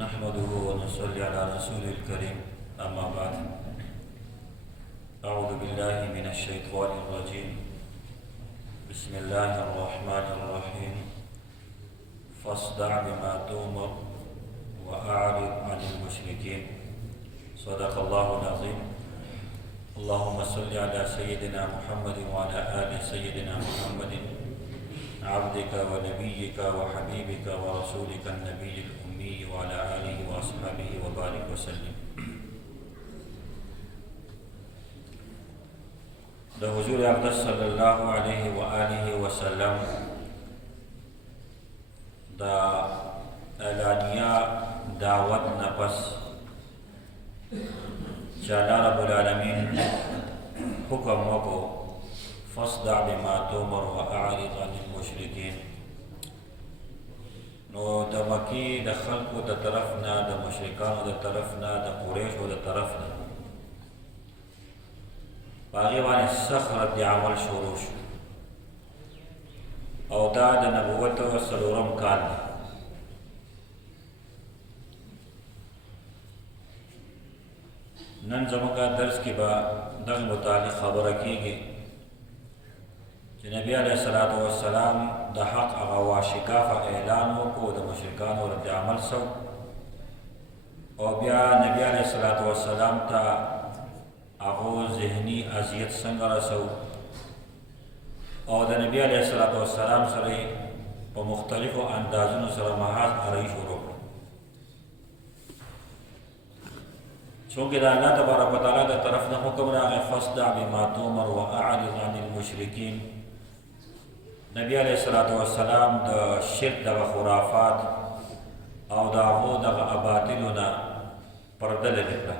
نحمده ونصلي على رسوله الكريم أما بعد أعوذ بالله من الشيطان الرجيم بسم الله الرحمن الرحيم فاصدع بما تؤمر وأعرض عن المشركين صدق الله العظيم اللهم صل على سيدنا محمد وعلى آل سيدنا محمد عبدك ونبيك وحبيبك ورسولك النبي الأمي وعلى آله وأصحابه وبارك وسلم. د حضور اقدس صلی الله علیه و آله وسلم دا اعلانیه دعوت نفس چې الله رب العالمین حکم وکړو فاصدع بما تؤمر واعرض عن المشرکین. نو د مکی د خلکو د طرف نه، د مشرکانو د طرف نه، د قریشو د طرف نه باغی باندې سخت رد عمل شروع شو او دا د نبوت څلورم کال دی. نن زموږ درس کې به دغه متعلق خبره کیږي چې نبی علیه الصلاة والسلام د حق هغه واشکافه اعلان وکړو، د مشرکانو رد عمل سو او بیا نبی علیه الصلاة والسلام ته هغو ذهني اذیت څنګه رسو او د نبی علیه الصلاة والسلام سره په مختلفو اندازونو سره محاذ ارایي شروع کړو. چونکې د الله تبارک وتعالی د طرف نه حکم راغی فاصدع بما تؤمر واعرض عن المشرکین. نبی علیه الصلاة والسلام د شرک دغه خرافات او د هغو دغه اباطلو نه پرده لرې کړه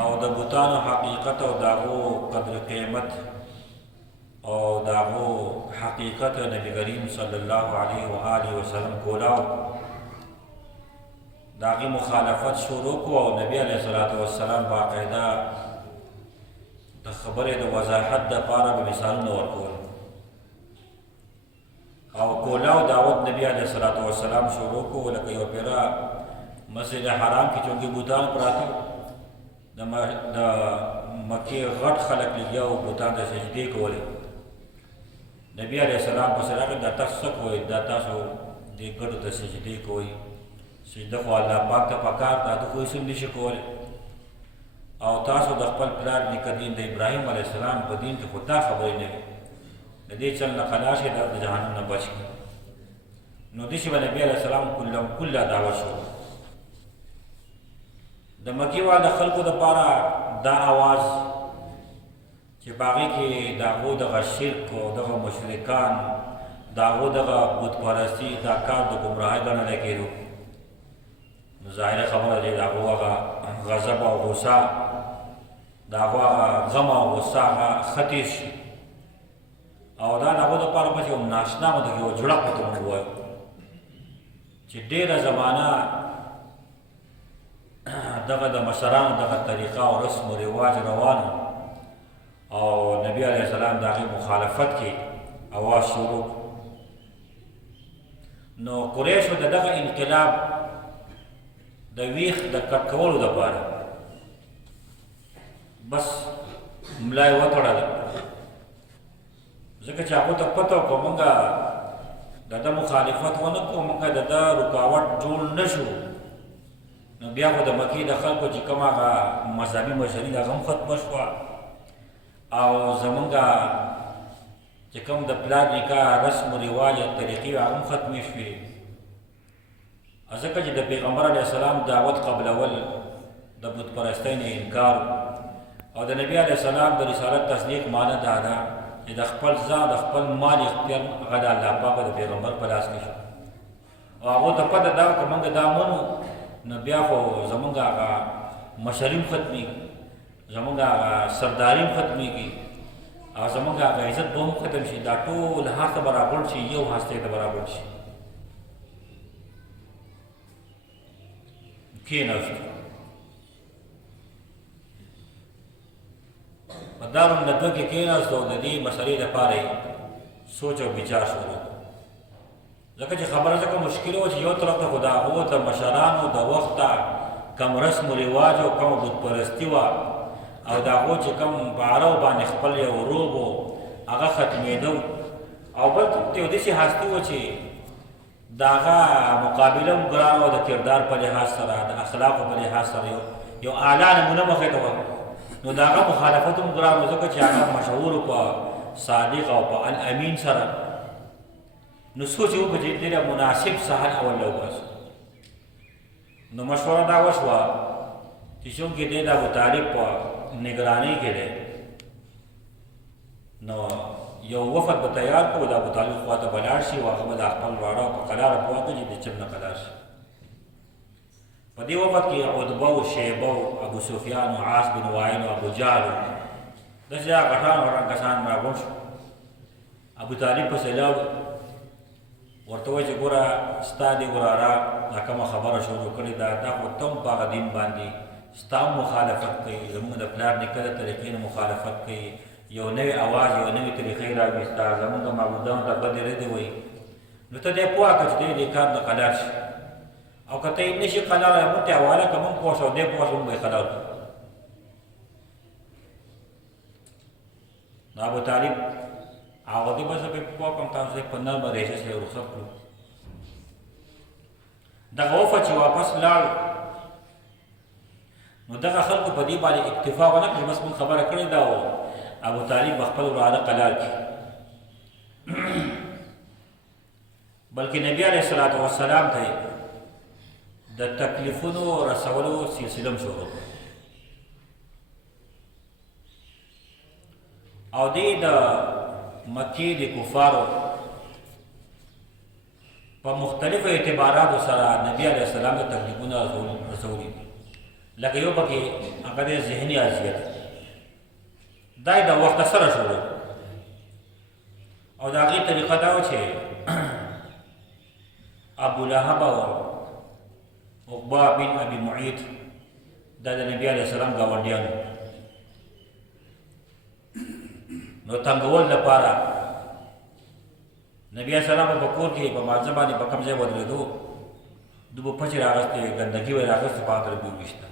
او د بوتانو حقیقت او د هغو قدر قیمت او د هغو حقیقت نبی کریم صلی الله علیه و آله وسلم کولاو د هغې مخالفت شروع کړو او نبی علیه الصلاة والسلام باقاعده د خبرې د وضاحت دپاره به مثالونه ورکول او کولاو دعوت نبی علیه الصلاة والسلام شروع کړو. لکه یو پیره مسجد حرام کې چونکې بوتان پراته د مکې غټ خلک لګیا او بوتان ته سجدې کولې. نبی علیه السلام پسې راغی دا تاسو څه کوئ؟ دا تاسو دې ګډو ته سجدې کوئ؟ سجده خو الله پاک ته پکار ده، ته خو یې څه نشئ کولی او تاسو د خپل پلار نیکه دین د ابراهیم علیه السلام په دین کې خو دا خبرې نه وي، د دې چل نه خلاص یې د جهنم نه بچ کړي. نو داسې به نبي علیه السلام کله دعوت شو د مکې والا خلکو دپاره دا اواز چې په هغې کې د هغو دغه شرک او دغه مشرکان د هغو دغه بت پرستي دا کار د ګمراهۍ ګڼلی کېدو. نو ظاهره خبره دی د هغو هغه غضب او غصه، د هغو هغه غم او غصه هغه ښه تېر شي او دا د هغو دپاره بس یو ناشنا مده یو جوړه ورته موږ ووایو چې ډېره زمانه دغه د مشرانو دغه طریقه او رسم و رواج روانو او نبی علیه السلام د هغې مخالفت کې اواز شروع. نو قریشو د دغه انقلاب د ویښ د کټ کولو دپاره بس ملا یې وتړله، ځکه چې هغو ته پته وه که مونږ د ده مخالفت ونه کړو، مونږ د ده رکاوټ جوړ نه شو، نو بیا خو د مکې د خلکو چې کوم هغه مذهبي مشري د هغه هم ختمه شوه او زمونږ چې کوم د پلار نیکه رسم و رواج طریقې هغه هم ختمې شوې. ځکه چې د پیغمبر علیه السلام دعوت قبلول د بت پرستۍ نه انکار او د نبي علیه السلام د رسالت تصدیق معنی دا ده چې د خپل ځان د خپل مال اختیار هغه د الله پاک د پیغمبر په لاس کې شو او هغو ته پته دا وه که موږ دا منو نو بیا خو زمونږ هغه مشري ختمېږي، زمونږ هغه سرداري ختمېږي او زمونږ هغه عزت به هم ختم شي، دا ټول هر ته برابر شي، یو هستې ته برابر شي. کېناستو په دارالندوه کې کېناستو او د دې مسلې دپاره یې سوچ او بچار شروع. ځکه چې خبره ځکه مشکل وه چې یو طرف ته خو د هغو د مشرانو د وخته کم رسم و رواج او کم بتپرستي وه او د هغو چې کم په عرب باندې خپل یو روب و هغه ختمېده او بل یو داسې هستي وه چې د هغه مقابله هم ګرانه وه د کردار په لحاظ سره د اخلاقو په لحاظ سره یو اعلی نمونه مخې ته وه نو د هغه مخالفت هم ګران و ځکه چې هغه مشهور په صادق او په الامین سره نو سوچ یې وکړه چې ډېره مناسب سهل اول له وباسو نو مشوره دا وشوه چې چونکې دی د ابوطالب په نګرانۍ کې دی نو یو وفد به تیار کړو د ابوطالب خوا ته به لاړ شي او هغه به د خپل واړه په قلاره پوه کړي چې د چم نه قلار شي په دې وفد کې عتبه و شیبه و ابو سفیان و عاص بن وائل و ابو جهل داسې هغه غټان غټان کسان راغونډ شو ابوطالب پسې لاړ ورته وایي چې ګوره ستا دې وراره دا کومه خبره شروع کړې ده دا خو ته هم په هغه دین باندې ستا هم مخالفت کوي زموږ د پلار نیکه د طریقې نه مخالفت کوي یو نوی اواز یو نوی طریقې راویسته زموږ معبودانو ته بدې ردې وایي نو ته دی پوه کړه چې دی دې کار نه قلار شي او که ته یې نه شي قلاره موږ ته حواله کړه موږ پوه شو دی پوه شو موږ به یې قلار کړو نو ابوطالب هغه دې به زه به پوه کړم تاسو یې په نرمه ریشه سره رخصت کړو دغه وفد چې واپس لاړ نو دغه خلکو په دې باندې اکتفا ونه کړي بس موږ خبره کړې ده او ابوطالب به خپل وراره قلار کړي بلکې نبي علیه الصلاة والسلام ته د تکلیفونو رسولو سلسله هم شروع کړه او دې د مکې د کفارو په مختلفو اعتباراتو سره نبی علیه السلام ته تکلیفونه رسولي لکه یو پکې هغه د ذهني اذیت دا یې د وخت سره شروع او د هغې طریقه دا وه چې ابو لهب او عقبه بن ابي معیط دا د نبي علیه السلام ګاونډیان نو تنګول لپاره نبی علیه السلام په کور کې په مازه باندې په کوم ځای ودرېدو دوی به پچې راغستې ګندګي به یې راغستې په هغه طرف به یې وویشته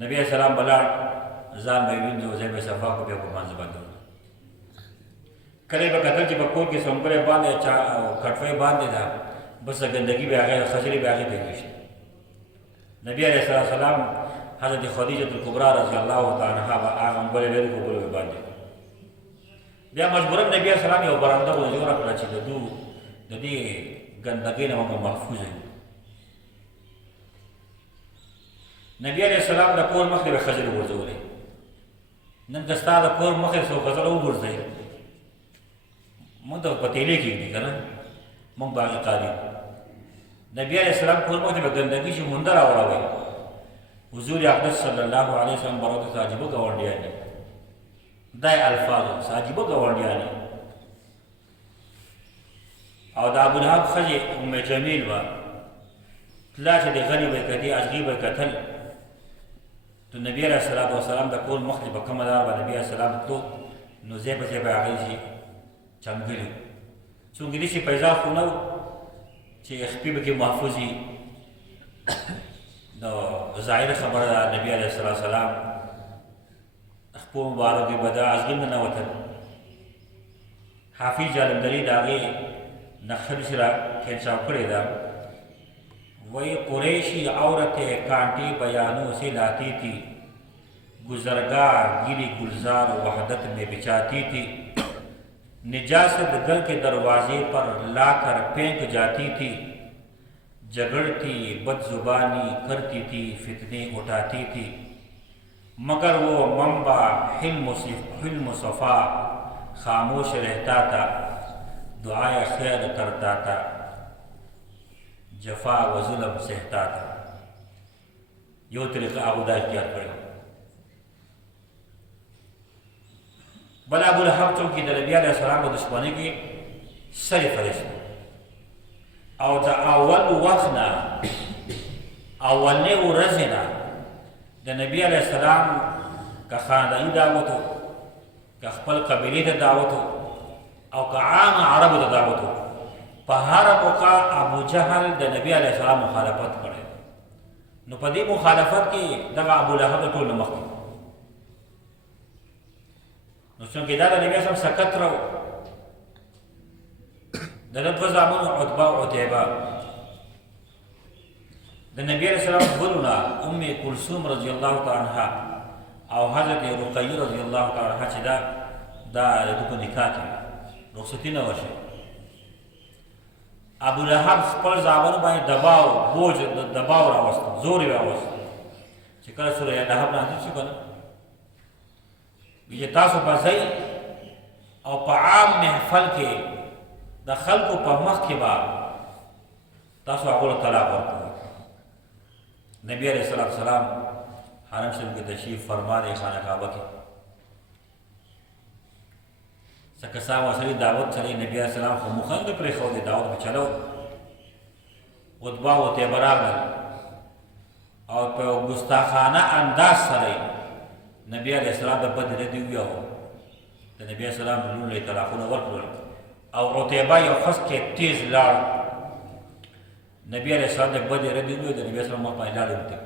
نبی علیه السلام به لاړ ځان به یې وینځه ځای به یې صفا کړو بیا په مازه باندې کله به کتل چې په کور کې سمکړی باندې کټوۍ باندې ده بس ګندګي به هغې خجلې به هغې ته یې ویشته نبی علیه السلام حضرت خدیجة الکبرا رضی الله تعالی عنها به هغه بلې لرې کو بلې باندې بیا مجبورا نبی علیه السلام یو برنده ورته جوړه کړه چې د دې ګندګۍ نه موږ محفوظ یو نبی علیه السلام د کور مخې به خجلې وغورځولې نن که ستا د کور مخې څو خجله وغورځوي موږ ته په تیلې کېږدي که نه موږ به هغې قادر نبی علیه السلام کور مخې به ګندګي چې مونده راوړوئ حضور اقدس صلی الله علیه وسلم به راته عجیبه ګاونډیان دي دا یې الفاظو عجیبه ګاونډیان او د ابولهب ښځې ام جمیل به تلا چې د غني به یې کتې ازغي به یې کتل نو نبي علیه الصلاة وسلام د کور مخکې به کومه لاره به نبي علیه السلام تلو نو ځای په ځای به هغې شي چمګلي څومره داسې پیزار خو نه و چې خپې به کې محفوظ وي نو ظاهره خبره ده نبي علیه الصلاة وسلام خپو مبارکې به دا ازغي نه ننوتل حافظ جالندري د هغې نقشه داسې را کینچاو کړې ده वही कुरैशी औरत कांटी बयानों से लाती थी गुजरगाह गिरी गुलजार वहदत में बिछाती थी निजासत घर के दरवाजे पर लाकर फेंक जाती थी झगड़ती बदजुबानी करती थी फितने उठाती थी मगर वो मंबा हिल्म सफ़ा खामोश रहता था दुआए खैर करता था जफा व जुल्म सहता था यो तरीका आबूदा इख्तियार करो बल अबू लहब चूंकि नबी अलैहि सलाम को दुश्मनी की सर फरिश्त और द अवल वखना अवल ने वो रजना द नबी अलैहि सलाम का खानदानी दावत हो का खपल कबीले द दावत हो और का आम अरब द दावत हो په هر موقع ابو جهل د نبی علیه السلام مخالفت کړی نو په دې مخالفت کې دغه ابو لهب ټول نه مخکې نو څنګه دا د نبی اسلام سکت راو د دوه زامنو عتبه او عتیبه د نبی علیه السلام ورونه ام کلثوم رضی الله تعالی عنها او حضرت رقیه رضی الله تعالی عنها چې دا د په نکاح کې رخصتي نه وشي ابو لهب خپل زامنو باندې دباو بوج دباو راوست زور یې راوست چې کله سوره لهب نازل شي کنه وی تاسو په ځای او په عام محفل کې د خلکو په مخ کې با تاسو هغه طلاق ورکړئ نبی علیہ السلام حرم شریف کې تشریف فرما دی خانه کعبه کې څکه ساو سړي دعوت سره نبی علیہ السلام خو مخند پرې خو دی دعوت په چلو عتبه او عتیبه راغلل او په ګستاخانه انداز سره نبی علیہ السلام د بدر دی ویو د نبی علیہ السلام لولې طلاقونه ورکړل او عتیبه یو خس کې تیز لاړ نبی علیہ السلام د بدر دی ویو د نبی علیہ السلام په اړه لري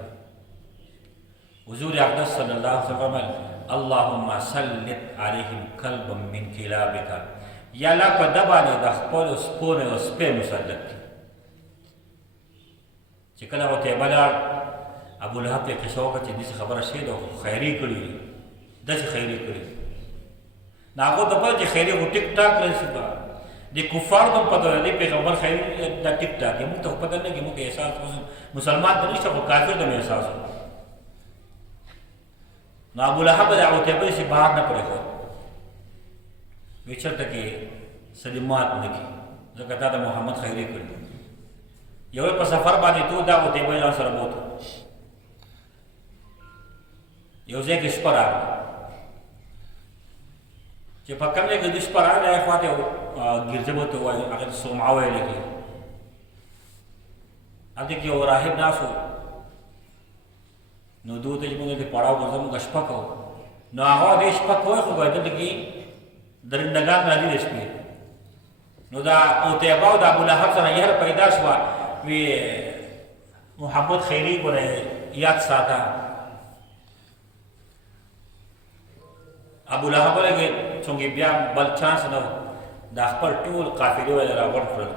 حضور اقدس صلی الله علیه وسلم اللهم سلط عليهم كلبا من كلابك یا لا په دبانې د خپل سپونه او سپې مسلط چې کله عتیبه لاړ ابو لهب ته قصه وکړه چې دې خبره شي د خیري کړي داسې خیري کړي ناغو د په چې خیري هو ټیک ټاک راشي با د کفار په پدې د پیغمبر خیري د ټیک ټاک موږ ته پته نه کې موږ احساس مسلمان د نشته او کافر د احساس نو ابو لهب د عتیبه شي بهر نه پرې خو وچرته کې سلمات نه کې ځکه دا د محمد خیري کړي یو په سفر باندې تو دا عتیبه له سره بوت یو ځای کې شپه راغله چې په کوم ځای کې د شپه راغله خواته ګرځه بوته وایي هغه سومعه ویل کې اته کې یو راهب ناسو نو دوی ته چې موږ د پړاو ورځم غشپه کوو نو هغه د شپه کوی خو به دلته کې درندګان راځي د شپې نو دا عتیبه او د ابو لهب سره یې پیدا شوه وی محمد خیري ګوره یاد ساته ابو لهب لګي څنګه بیا بل چانس نه دا خپل ټول قافله ول راوړ کړل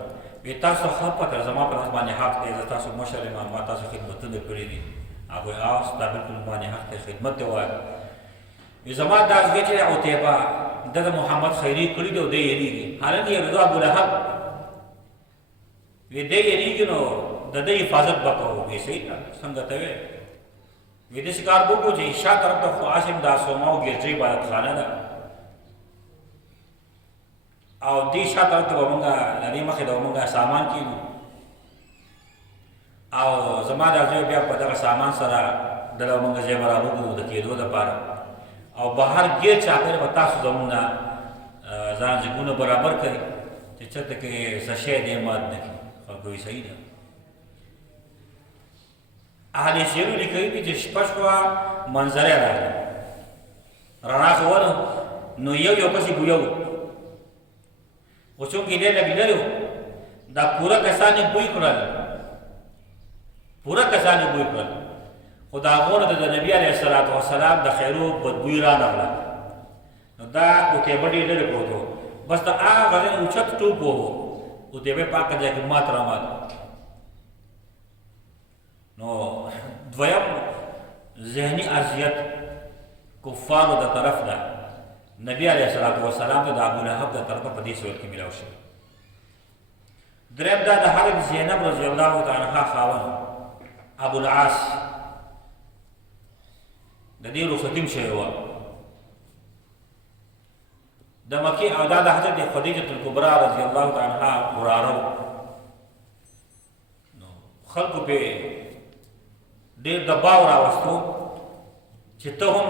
وی تاسو خپه تر زما پر باندې حق دی تاسو مشر امام ما تاسو خدمتونه کړې دي هغه اوس دا بالکل باندې حق ته خدمت دی وای وی زما دا ځکه چې عتیبه د محمد خیري کړی دی او دی یریږي حالانکه رضا ابو لهب وی دی یریږي نو د دې حفاظت وکړو وی صحیح څنګه ته وی وی دې کار وکړو چې شا طرف ته خاصم دا سوماو ګرځي عبادت خانه ده او دې شا طرف ته ومنګه لري مخه دا ومنګه سامان کیږي او زما د ځای بیا په دغه سامان سره دغه موږ ځای برابر د کېدو لپاره او بهر کې چاپیر به تاسو زمونږ ځان ځګونه برابر کړي چې چېرته کې څه شی دې مات نه کړي خلکو یې صحیح ده اهل سیرو لیکلي دي چې شپه شوه منظره راغله رڼا خو ونه نو یو پسې بویو اوس څوک یې لږ لري دا پوره کسان یې بوی کړل پورا کسان بوی کړل خدا غوړه د نبی علیه السلام د خیرو بدبوی را نغله نو دا عتیبه ډېر لرې پروت بس د هغه ځای اوچت ټوپ و عتیبه پاکه ځای کې مات رامات نو دویم ذهني اذیت کفارو د طرف ده نبی علیه السلام ته د ابو لهب د طرفه په دې صورت کې ملاو شي دریم دا د حضرت زینب رضی الله تعالی عنها خاوند ابو العاص د دې رخصتیم شوی و د مکې او دا د حضرت خدیجه الکبرى رضی الله تعالی عنها وراره نو خلکو په ډېر دباو راوستو چې ته هم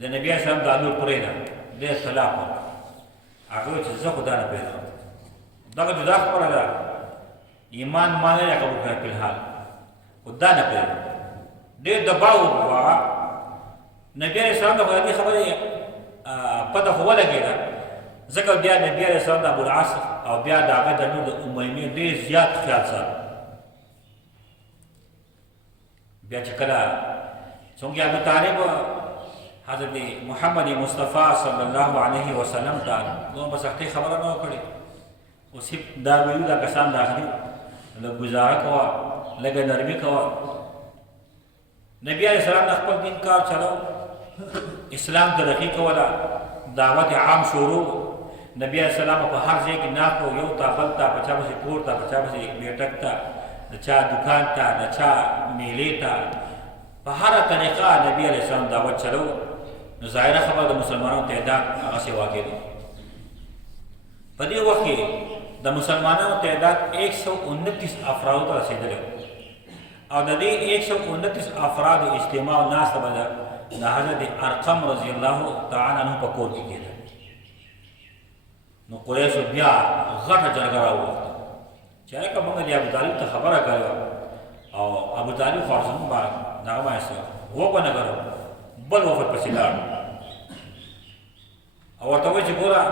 د نبی اسلام د انور پرېږده ډېر طلاق هغه چې زه خو دا نه پرېږدم دغه جدا خبره ده ایمان مانه یا قبول کړه په حال خدا نه پرېږدم ډېر دباو نبی اسلام د دې خبرې پته خو ولګېده ځکه بیا نبي علیه السلام د ابوالعاص او بیا د هغه د لور د امیمې ډېر زیات خیال ساتي. بیا چې کله څنګه ابو طالب حضرت محمد مصطفی صلی الله علیه وسلم ته نو په سختۍ خبره نه وکړي، اوس دا ویلو دا کسان داخلي لږ ګزاره کوه، لږه نرمي کوه. نبي علیه السلام د خپل دین کار چلو، اسلام ترقي کوله، دعوت عام شروع. نبی علیه السلام په هر ځای کې ناست و، یو ته بل ته، په چا پسې کور ته، په چا پسې بیټک ته، د چا دکان ته، د چا میلې ته، په هره طریقه نبی علیه السلام دعوت چلو. نو ظاهره خبره د مسلمانانو تعداد هغسې واقع دی. په دې وخت کې د مسلمانانو تعداد 129 افرادو ته رسېدلی او د دې 129 افرادو اجتماع او ناسته به د حضرت ارقم رضی الله تعالی عنه په کور کې کېده. نو قریشو بیا غټه جرګه راووښته چې هلکه موږ د ابوطالب ته خبره کړې وه او ابوطالب خو زموږ دغه باندې څه غوږ ونه کړو، بل وفد پسې لاړو او ورته وایي چې ګوره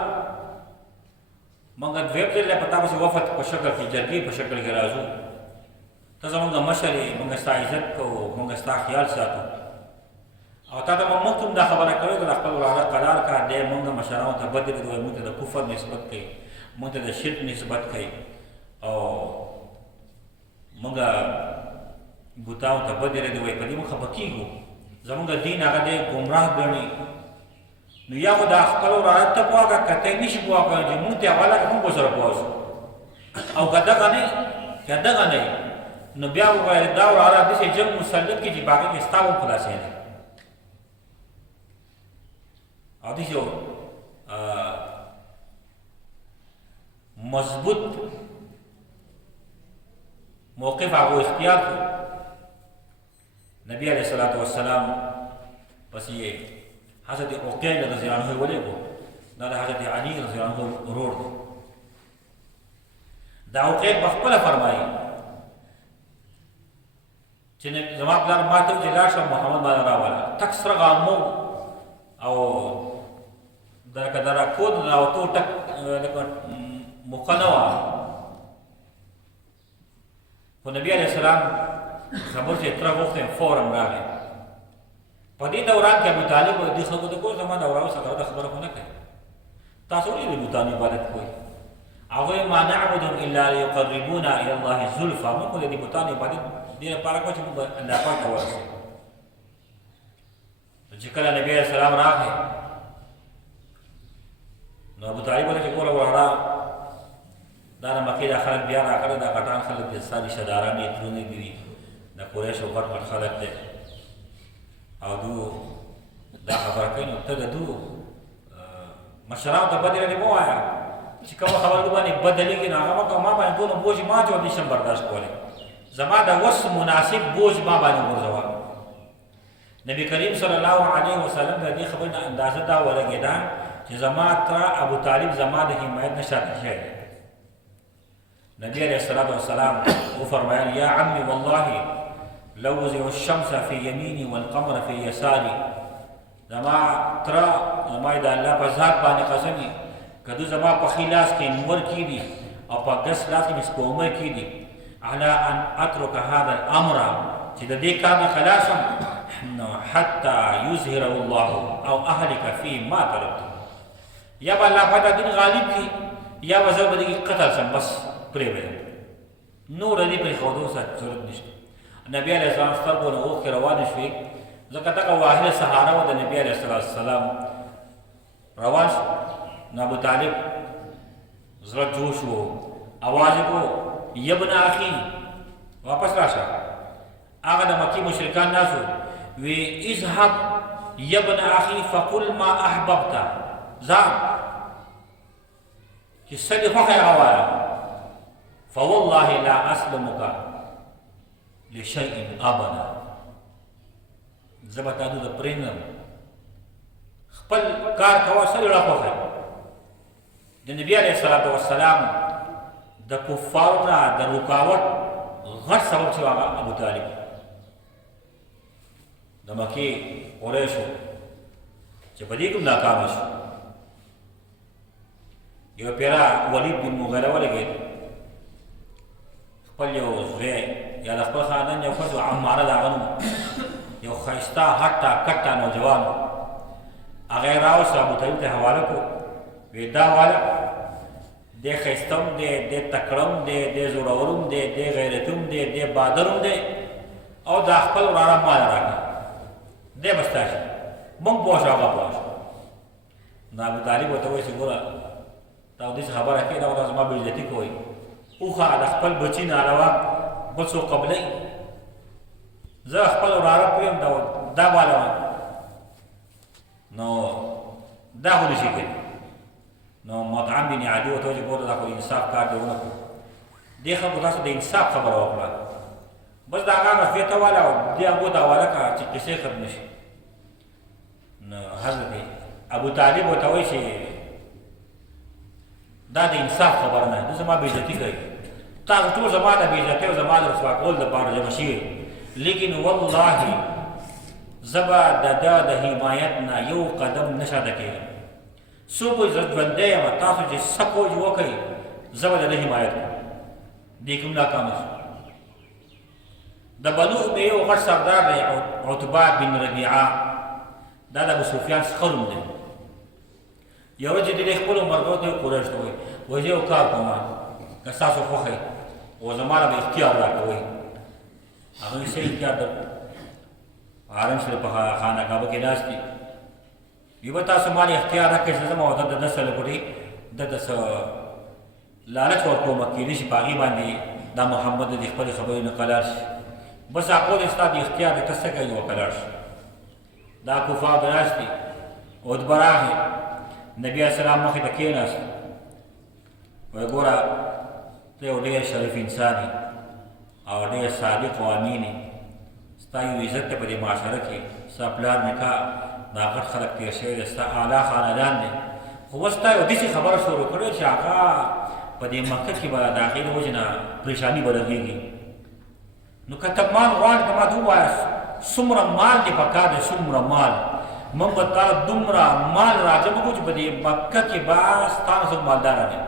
موږ دویم ځل په تا پسې وفد په شکل کې جرګې په شکل کې راځو، ته زموږ مشر یې، موږ ستا عزت کوو، موږ ستا خیال ساتو او تا ته مخکې هم دا خبره کړې ده د خپل وراره قرار کړه دی موږ مشرانو ته بد دي وایي، موږ ته د کفر نسبت کوي، موږ ته د شرک نسبت کوي او موږ بوتانو ته بد دي وایي، په دې موږ خفه کېږو، زموږ دین هغه دی ګمراه ګڼي. نو یا خو دا خپل وراره ته پوه کړه، که ته یې نشي پوه کړی چې موږ ته یې حواله کړه موږ ورسره پوه شو، او که دغه نه نو بیا ووایه دا وراره داسې جنګ مسلط کړي چې په هغې کې ستا هم خلاصېږي. او داسې یو مضبوط موقف هغو اختیار کړو. نبی علیه الصلاة والسلام پس یې حضرت عقیل رضی الله عنه ولېږو، دا د حضرت علي رضی الله عنه ورور دی. دا عقیل پخپله فرمایي چې زما پلار ما ته وایي چې لاړ شه محمد باندې راوله، تک سره غالمو او لکه د راکود د راوتو ټک لکه موقع نه وه، خو نبي علیه السلام خبر چې تره غوښتی فورا راغی. په دې دوران کې ابوطالب دې خلکو ته ګوره زما د وراو څخه دا خبره خو نه کوي، تاسو ولې د بوتانو عبادت کوئ؟ هغوی ما نعبدهم الا لیقربونا الی الله زلفا، موږ خو د دې بوتانو عبادت دې لپاره کوو چې موږ الله پاک ته ورسېږو. چې کله نبي علیه السلام راغی نو ابوطالب ورته چې ګوره وراره دا نه مخکې دا خلک بیا راکړه، دا غټان خلک دي، ستا رشته داران یې ترونه دي، د قریشو غټ غټ خلک دی او دو دا خبره کوي. نو ته د دو مشرانو ته بدې رډې مه وایه چې کومه خبره د باندې بدلېږي نو هغه مه کوه، ما باندې دونه بوج ما چې نشم برداشت کولی، زما د وس مناسب بوج ما باندې وغورځوه. نبی کریم صلی الله علیه وسلم د دې خبرې نه اندازه دا ولګېده چې زما تره ابوطالب زما د حمایت نه شاته شوی دی. نبی علیه الصلاة والسلام وفرمایل یا عمي والله لو وضع الشمس في يميني والقمر في يساري، زما تره زما د الله په ذات باندې قسم وي که دو زما په ښي لاس کې نور کېږي او په ګس لاس کې مې سپوږمۍ کېږي على ان اترك هذا الامر چې د دې کار نه خلاص شم حتى يظهره الله او اهلك في ما تركت، یا به الله پاک دین غالب کړي یا به زه به دې قتل شم، بس پرېږدم، نور دې پرېښودو ضرورت نشته. نبی علیه السلام سترګو نه اوښکې روانې شوې، ځکه دغه واحده سهاره وه د نبی علیه السلام روان شو. نو ابوطالب زړه جوش و، اواز یې کو یبن اخي واپس راشه. هغه د مکې مشرکان ناسو وی اذهب یبن اخي فقل ما احببت، ځه چې څه دې خوښه هغه وایه، فوالله لا اسلمك لشيء ابدا، زه به تا دلته پرېږدم، خپل کار کوه څه دې را خوښوي. د نبي علیه الصلاة والسلام د کفارو نه د رکاوټ غټ سبب چې هغه ابوطالب د مکې قریشو چې په دې کې ناکامه شو. یو پیرا ولید بن مغیره ولګېد خپل یو زوی یا د خپل خاندان یو ښځه عماره د هغه نوم یو ښایسته هټه کټه نوجوان هغه یې راوست ابوطالب ته حواله کړو وی دا واله دی ښایسته هم دی دی تکړه هم دی دی زړور هم دی دی غیرتي هم دی دی بادر هم دی او دا خپل وراره مال راکړه دی به ستا شي موږ پوه شو هغه پوه شو نو ابوطالب ورته وایي چې ګوره تا داسې خبره کوي دا ورته زما بېعزتي کوئ اوښه د خپل بچي نه علاوه بل څوک قبلوي زه خپل وراره پویم دا واله وم نو دا خو نشي کوي نو مطعم بن عدي ورته وایي چې ګوره دا خو انصاف کار دی ونه کړو دې خلکو تاسو د انصاف خبره وکړه بس د هغه هغه زوی ته واله او دې هغو ته حواله کړه چې قصې ختمې شي نو حضرت ابوطالب ورته وایي چې دا د انصاف خبره نه ده زما بېعزتي کوي تاسو ټول زما د بېعزتۍ او زما د رسوا کولو دپاره جمع شوي لیکن والله زه به د ده د حمایت نه یو قدم نه شاته کېږم څو به زه ژوندی یم تاسو چې څه کوج وکئ زه به د ده حمایت کوم دې کې هم ناکامه شو د بنو امیه یو غټ سردار دی عتبه بن ربیعه دا د ابوسفیان څخه نوم دی یو ورځ دې خپلو مرګو ته قریش ته وایي وایي زه یو کار کوم که ستاسو خوښه وي او زما له به اختیار راکوئ هغه یې څه اختیار درکړو حرم شریف په خانقاه کې ناست دي وي به تاسو ما له اختیار راکړئ چې زه به د ده سره پټې ده ته څه لالچ ورکوم کېدای شي په هغې باندې دا محمد د خپلې خبرې نه قلار شي بس هغو دی ستا د اختیار دی ته څه کوې وقلار شي دا کفار به ناست دي عتبه راغی نبی علیه السلام مخې ته کېناست وایي ګوره ته یو ډېر شریف انسان یې او ډېر صادق او امین یې ستا یو عزت دی په دې معاشره کې ستا پلار نکاح دا غټ خلک تېر شوی دی ستا اعلی خاندان دی خو اوس تا یو داسې خبره شروع کړې چې هغه په دې مکه کې به د هغې د وجې نه پریشاني به لګېږي نو که ته مال غواړې ته ما ته ووایه څومره مال دې پکار دی څومره مال من به تا دومره مال راجمع کړو چې په دې مکه کې به ستا نه څوک مالداره دی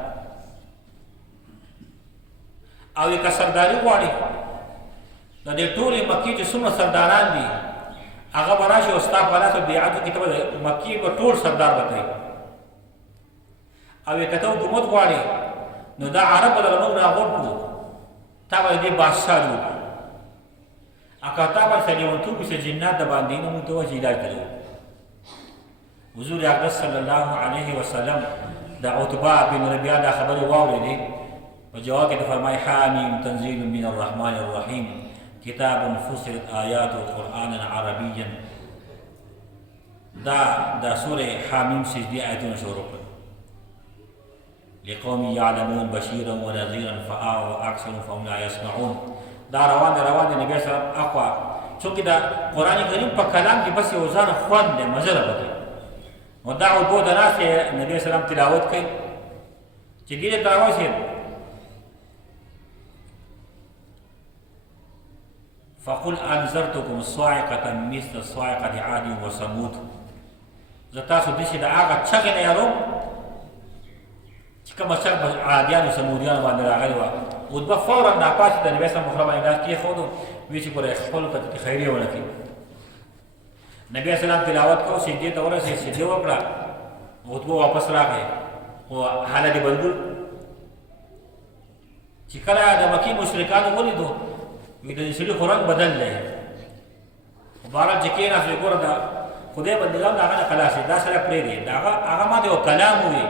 او که سرداري غواړي د دې ټولې مکې چې څومره سرداران دي هغه به راشي او ستا په لاس بیعت وکړي ته به د مکې به ټول سردار به کوي او که ته حکومت غواړې نو دا عرب به دله موږ راغونډ کړو تا به د دې بادشاه جوړ کړو او که تا به لیونتوب وي چې جنات د باندې نه موږ ته وایي چې علاج ته حضور اقدس صلی الله علیه وسلم د عتبه بن ربیعه دا خبرې واورېدې په جواب کې د فرمایي حامیم تنزیل من الرحمن الرحیم کتاب فصلت آیاته قرآنا عربیا دا د سورې حامیم سجدې آیتونه شروع کړل لقوم یعلمون بشیرا ونذیرا فآووا واکثرهم فهم لا یسمعون دا روان دی نبی صلی الله علیه وسلم اخوا چونکې د قرآن کریم په کلام کې بس یو ځان خوند دی مزه ده پکې نو دا عتبه د ناست نبي علیه السلام تلاوت کوي چې دې ته راوسېد فقل انذرتكم صاعقة مثل صاعقة عاد وثمود زه تاسو داسې د هغه چغې نه یارم چې کومه چغ به عادیانو ثمودیانو باندې راغلې وه عتبه فورا راپاڅېد د نبي اسلام مخره باندې لاس کېښودو ویې چې ګوره خپلو ته خیریه ونه کړي نبی اسلام تلاوت کو سجدې ته ورسېد سجدې وکړه عتبه واپس راغی خو حالت یې بدلول چې کله د مکې مشرکانو ولیدو وی د دې سړي خو رنګ بدل دی خو بهرحال چې کېناست وایي ګوره د خدای بندګان د هغه نه خلاص دی دا سره پرېږدي د هغه ما ته یو کلام ووي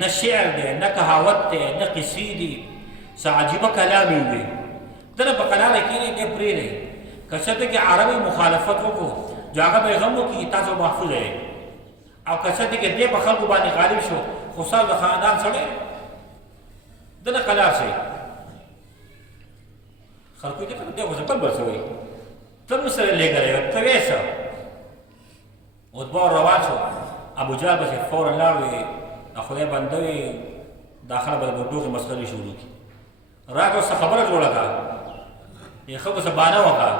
نه شعر دی نه کهاوت دی نه قصې دي څه عجیبه کلام یې ووي دنه په قلاره کښېنئ دی پرېږدئ که چېرته کې عربي مخالفت وکړو جو هغه به یې غم وکړي تاسو محفوظه یې او که چېرته کې دی په خلکو باندې غالب شو خو ستاسو د خاندان سړی دنه قلار شئ خلکو یې دی خو زه بل بل څه وایي ته مو سره لېږلی یو ته وایې څه عتبه روان شو ابوجهل پسې فورا لاړ وی د خدای بنده وي دا خلک به د ټوکې مسخرې شروع کړي راکړه څه خبره جوړه کړه یې خلکو څه بانه وکړه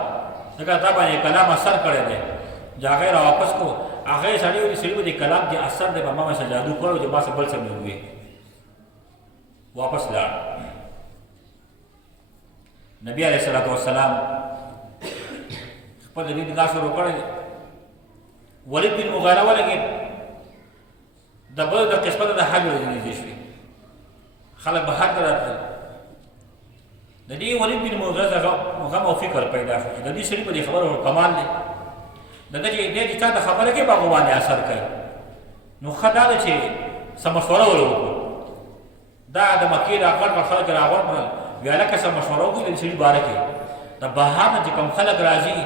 ځکه تا باندې کلام اثر کړی دی چې هغه یې راواپس کړو هغه یې سړي ویلي سړي به د کلام کې اثر دی په ما باندې جادو کړی چې ما څه بل څه مې ووایي واپس لاړ. نبی علیه الصلاۃ والسلام خپل دین دغه شروع کړی. ولید بن مغیره ولګېد، د بل د قسمت د حج ورځې نږدې شوې، خلک بهر ته راتلل. د دې ولید بن مغیره غم او فکر پیدا شو چې د دې سړي په دې خبرو کمال دی، د ده چې دې چا ته خبره کوي په هغو باندې اثر کوي. نو ښه دا ده چې څه مشوره ور وکړو. دا د مکې دا غټ غټ خلک راغونډ کړل، ویې هلکه څه مشوره وکړو د دې سړي باره کې. د بهر نه چې کوم خلک راځي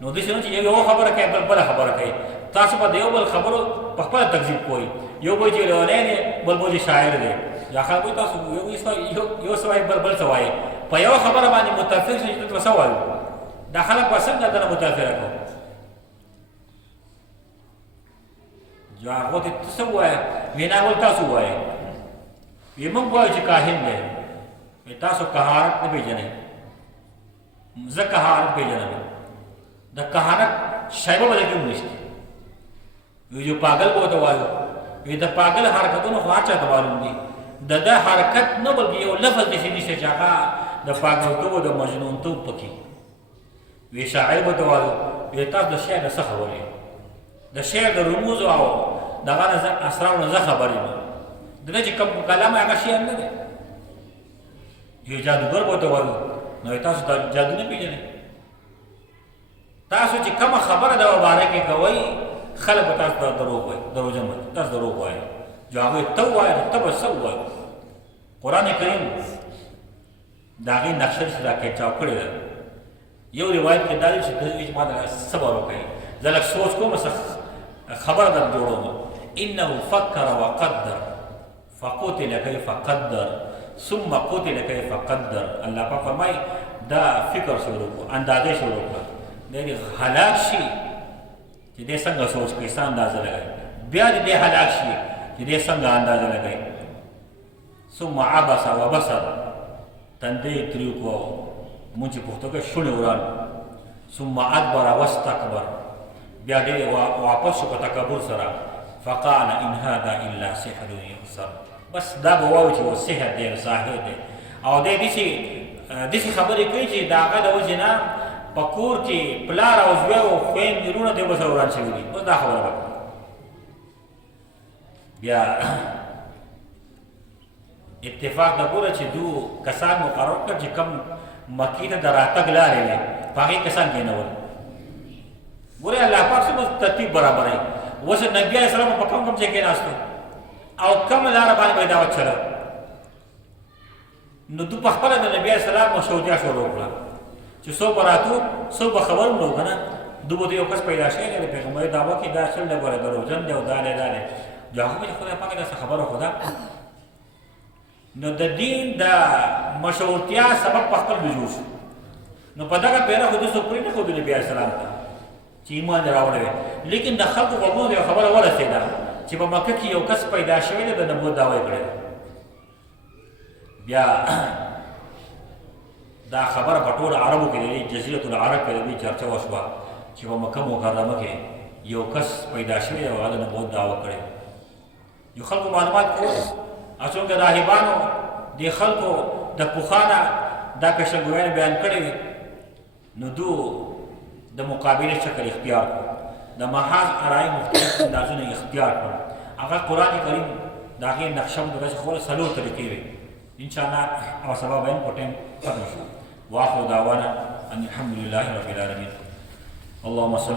نو داسې نه چې یو خبره کوي بل بله خبره کوي. تاسو به د یو بل خبرو په خپله تکذیب کوئ. یو به چې لیونی دی، بل به چې شاعر دی، یا خلک وایي تاسو یو څه وایي بل څه وایي. په یوه خبره باندې متفق شئ چې دلته به څه وایو. دا خلک به څنګه دنه متفقه کړو. هغو ته ته څه ووایه؟ ویې نه ول تاسو ووایئ. ویې موږ وایو چې کاهن دی. ویې تاسو کهانت نه پېژنئ، زه کهانت پېژنم. د کهانت شیبه به دې کې هم نشته. ویې جو پاگل به ورته وایو. ویې د پاگل حرکتونه خو هر چا ته معلوم دي. د ده حرکت نه بلکې یو لفظ داسې نشته چې هغه د پاگلتوب او د مجنونتوب پکې. ویې شاعر به ورته وایو. ویې تاسو د شعر نه څه خبر یې؟ د شعر د رموزو او دغه اسرارو نه زه خبر یم. د ده چې کوم کلام هغه شعر نه دی. یو جادوګر به ورته وایو. نو تاسو جادو نه پېژنئ. تاسو چې کومه خبره د باره کې کوئ خلک به تاسو ته دروغ وایي، دروغجن وایي، تاسو دروغ وایئ. جو هغوی ته ووایه نو ته به څه ووایو؟ قرآن کریم د هغې نقشه چې راکېچاو کړې ده. یو روایت کې دا دی چې دوی چې ما ته صبر وکړئ، زه لږ سوچ کوم څه خبره در جوړوم. انه فکر وقدر فقتل کیف قدر ثم قتل کیف قدر. الله پاک فرمایي دا فکر شروع کړو، اندازې شروع کړه. دی هلاک شي چې دی څنګه سوچ کوي، څه اندازه لګوي. بیا دې دی هلاک شي چې دی څنګه اندازه لګوي. ثم عبس وبصر، تندی تریو کړو، مونږ چې پښتو کې شونډې وران. ثم ادبر واستكبر، بیا دې واپس شو په تکبر سره. فقال ان هذا الا سحر يؤثر، بس دا به وایو چې و سحر دی، ساحر دی. او دی داسې خبرې کوي چې د هغه د وجې نه په کور کې پلار او زوی او خویندې وروڼه دی ورسره وران شوي دي. اوس دا خبره وکړه. بیا اتفاق د ګوره چې دو کسان مقرر کړ چې کوم مکې ته د راتګ لارې وې، په هغې کسان کېنول. ګورې الله پاک څومره ترتیب برابروي. اوس نبي علیه السلام په کوم ځای کېناستو او کومه لاره باندې به یې دعوت چلو. نو دو په خپله د نبي علیه السلام مشهورتیا شروع کړه چې څوک به راتلو، څوک به خبر هم نه و که نه. دو به یو کس پیدا شوی دی د پیغمبري دعوه کې دا چل دی، ګوره دروغجن دی او دا دی دا دی. جو هغه به چې خدای پاک داسې خبره خو ده. نو د دین د مشهورتیا سبب په خپل وجود شو. نو په دغه پیره خو دې څوک پرې نه ښودو نبي علیه السلام ته چې ایمان یې راوړی وی. لیکن د خلکو غوږونو ته یوه خبره ورسېده چې په مکه کې یو کس پیدا شوی دی، د نبوت دعوه یې کړې ده. بیا دا خبره په ټول عربو کې د جزیرة العرب کې د دې چرچه وشوه چې په مکه مکرمه کې یو کس پیدا شوی دی او هغه د نبوت دعوه کړې. یو خلکو معلومات کول او څنګه راهبانو دې خلکو د پخوانه دا پیشنګویانې بیان کړې وي، نو دو د مقابلې شکل اختیار کړو، د محاذ ارایي مختلف اندازونه اختیار کړو. هغه قرآن کریم د هغې نقشه مو داسې ښوله 4 طریقې وې. انشاءالله او سبا به په ټایم ختم شو. واخر دعوانا ان الحمد لله رب العالمین. اللهم صل